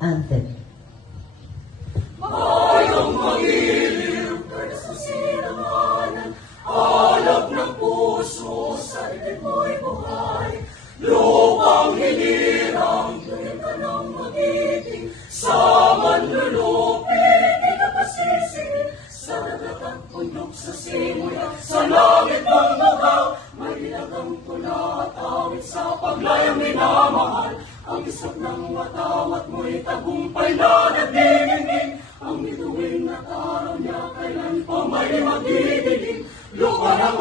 Anthem. Mayong magiliw, kada sa sinanganan, alab ng puso, sa itin mo'y buhay. Lupang hinirang, tuloy ka ng magiting, sa manlulupit, di ka pasisingin, sa dagat at bundok, sa simuya, sa langit ng lugaw, may nilagang tula at awit sa paglayang minamahal. Ang isap ng watawat mo'y tagumpay na nagdingin, ang bituin at araw niya kailan pa may magdidilim. Lupa ng